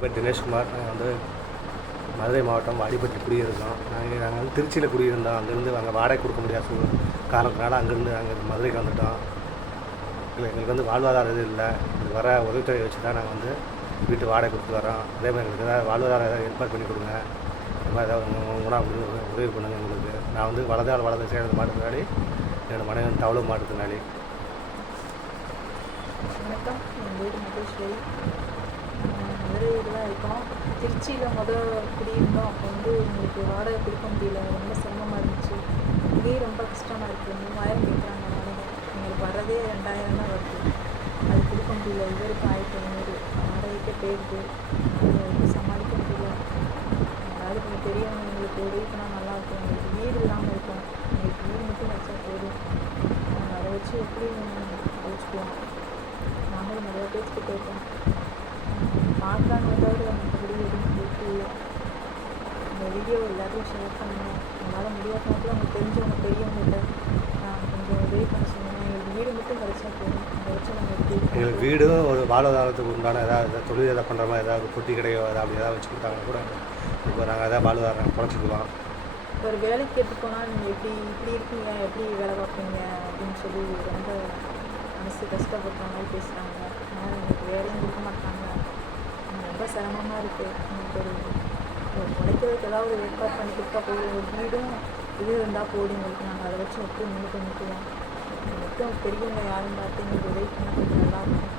பேர் தினேஷ்குமார். நாங்கள் வந்து மதுரை மாவட்டம் வாடிப்பட்டி குடியிருக்கோம். நாங்கள் வந்து திருச்சியில் குடியிருந்தோம். அங்கேருந்து அங்கே வாடகை கொடுக்க முடியாத காரணத்தினால அங்கேருந்து மதுரைக்கு வந்துட்டோம். எங்களுக்கு வந்து வாழ்வாதாரம் எதுவும் இல்லை. இது வர உதவித்தொகை வச்சு தான் நாங்கள் வந்து வீட்டு வாடகை கொடுத்து வரோம். அதே மாதிரி எங்களுக்கு ஏதாவது வாழ்வாதாரம் ஏதாவது ஏற்பாடு பண்ணி கொடுங்க. இந்த மாதிரி ஏதாவது கூட உதவி பண்ணுங்கள் எங்களுக்கு. நான் வந்து வலது சேர்ந்த மாட்டுத்தினாடி, என்னோடய மனைவி வந்து தவள மாட்டுத்தினாடி. வணக்கம், என் பேர் மகேஸ்வரி. மதுரையில் தான் இருக்கோம். திருச்சியில் குடியிருந்தோம். அப்போ வந்து எங்களுக்கு வாடகை கொடுக்க முடியல, ரொம்ப சிரமமாக இருந்துச்சு. இங்கேயும் ரொம்ப கஷ்டமாக இருக்குது. 3000 கேட்குறாங்க வாடகை. எங்களுக்கு வர்றதே 2000 தான் வருது. அது கொடுக்க முடியல. இவருக்கு 1500 வாடகைக்கே போயிடுது. அது சமாளிக்க முடியல. அதாவது கொஞ்சம் பெரியவங்க எங்களுக்கு உதவி பண்ணால் நல்லாயிருக்கும். எங்களுக்கு வீடு இல்லாமல் இருக்கும். எங்களுக்கு வீடு மட்டும் வச்சா போதும். அதை வச்சு எப்படி வச்சுக்குவோம். நாங்களும் நிறைய பேச்சுக்கு போயிருக்கோம். பார்க்குறாங்க தவிர மற்றபடி எதுவும் கேட்டு இல்லை. இந்த வீடியோ எல்லாத்தையும் ஷேர் பண்ணுங்கள். நம்மளால் முடியாத நேரத்தில் அவங்க தெரிஞ்சவங்க பெரியவங்ககிட்ட கொஞ்சம் உதவி பண்ண சொன்னாங்க. எங்களுக்கு வீடு மட்டும் கிடைச்சா போதும். அதை வச்சு நாங்கள் எப்படி எங்களுக்கு வீடும் ஒரு வாழ்வாதாரத்துக்கு உண்டான ஏதாவது தொழில் எதாவது பண்ணுற மாதிரி ஏதாவது பொட்டி கடையோ அப்படி ஏதாவது வச்சு கொடுத்தாங்கன்னா கூட இப்போ நாங்கள் எதாவது வாழ்வாதாரம் குறைச்சிக்கலாம். ஒரு வேலைக்கு கேட்டு போனால் நீங்கள் இப்படி இருக்கீங்க, எப்படி வேலை பார்ப்பீங்க அப்படின்னு சொல்லி ரொம்ப மனசு கஷ்டப்படுற மாதிரி பேசுகிறாங்க. ஆனால் எங்களுக்கு வேலையும் கொடுக்க மாட்டாங்க. ரொம்ப சிரமமாக இருக்குது. எனக்கு ஒரு உழைக்கிறதுக்கு ஏதாவது ஏற்பாடு பண்ணி கொடுத்தா போதும். ஒரு வீடும் இது இருந்தால் போதும் எங்களுக்கு. நாங்கள் அதை வச்சு எப்படி முன்னுக்கு நிற்குவோம். மட்டும் பெரியவங்க யாரும் பார்த்து எங்களுக்கு உதவி பண்ண கொஞ்சம் நல்லாயிருக்கும்.